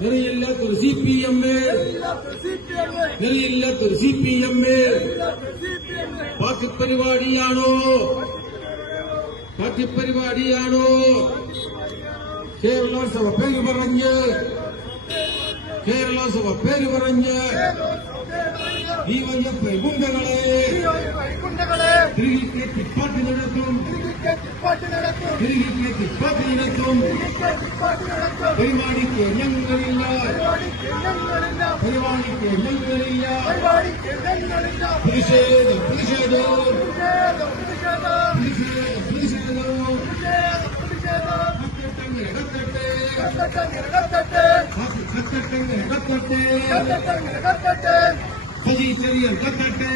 നെറിയില്ലാത്തൊരു C P M നെറിയില്ലാത്തൊരു C P M party പരിപാടിയാണോ party പരിപാടിയാണോ കേരള സഭ പേര് പറഞ്ഞ്. കേരള സഭ പേര് പറഞ്ഞ്. ഈ വയ്യപ്പ ഗുണ്ടകളെ. തിരികെ പാർട്ടി നടത്തും. നടത്തും പരിപാടിക്ക് ഞങ്ങളില്ല പരിപാടിക്ക് ഞങ്ങളില്ല പ്രതിഷേധം പ്രതിഷേധം. ചെറിയ കത്തട്ടെ.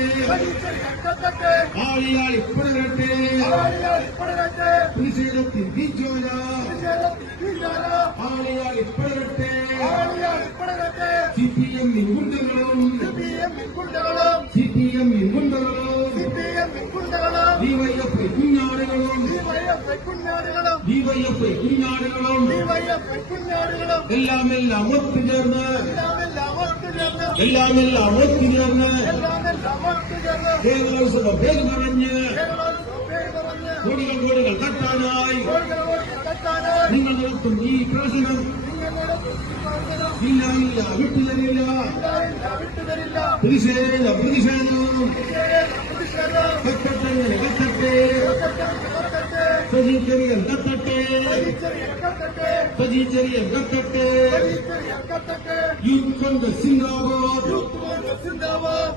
ആളിയാളി പുണരട്ടെ പ്രതിഷേധത്തിൽ ബീജോല ആളിയാളി പുണരട്ടെ സി പി എമ്മിൻ ഗുണ്ടകളും സി പി എമ്മിൻ ഗുണ്ടകളും ഡിവൈഎഫ്ഐ കുഞ്ഞാടുകളും ഡിവൈഎഫ്ഐ കുഞ്ഞാടുകളും എല്ലാം എല്ലാം ഒത്തുചേർന്ന് എല്ലാം എല്ലാം ഒത്തുചേർന്ന് കേരളോത്സവ പേര് പറഞ്ഞ് കോടികൾ കോടികൾ തട്ടാനായി. നിങ്ങൾ നടത്തും ഈ പ്രവചനം ഇല്ല ഇല്ല വിട്ടുതരില്ല. പ്രതിഷേധം പ്രതിഷേധം. കത്തട്ടെ കത്തട്ടെ സജി ചെറിയ കത്തട്ടെ സജി ചെറിയ കത്തട്ടെ യൂത്ത് കോൺഗ്രസ് സിന്ദാബാദ്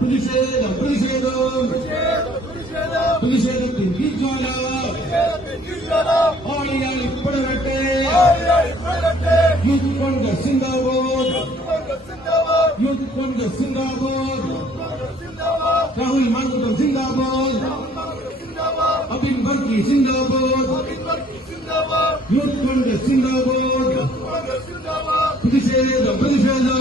പ്രതിഷേധം പ്രതിഷേധം. പ്രതിഷേധത്തിൽ ആളിയാളി പടരട്ടെ യൂത്ത് കോൺഗ്രസ് സിന്ദാബാദ് യൂത്ത് കോൺഗ്രസ് സിന്ദാബാദ് രാഹുൽ മാങ്കുട്ടം സിന്ദാബാദ് അബിൻ ബർക്കി സിന്ദാബാദ് യൂത്ത് കോൺഗ്രസ് സിന്ദാബാദ് പ്രതിഷേധം പ്രതിഷേധം.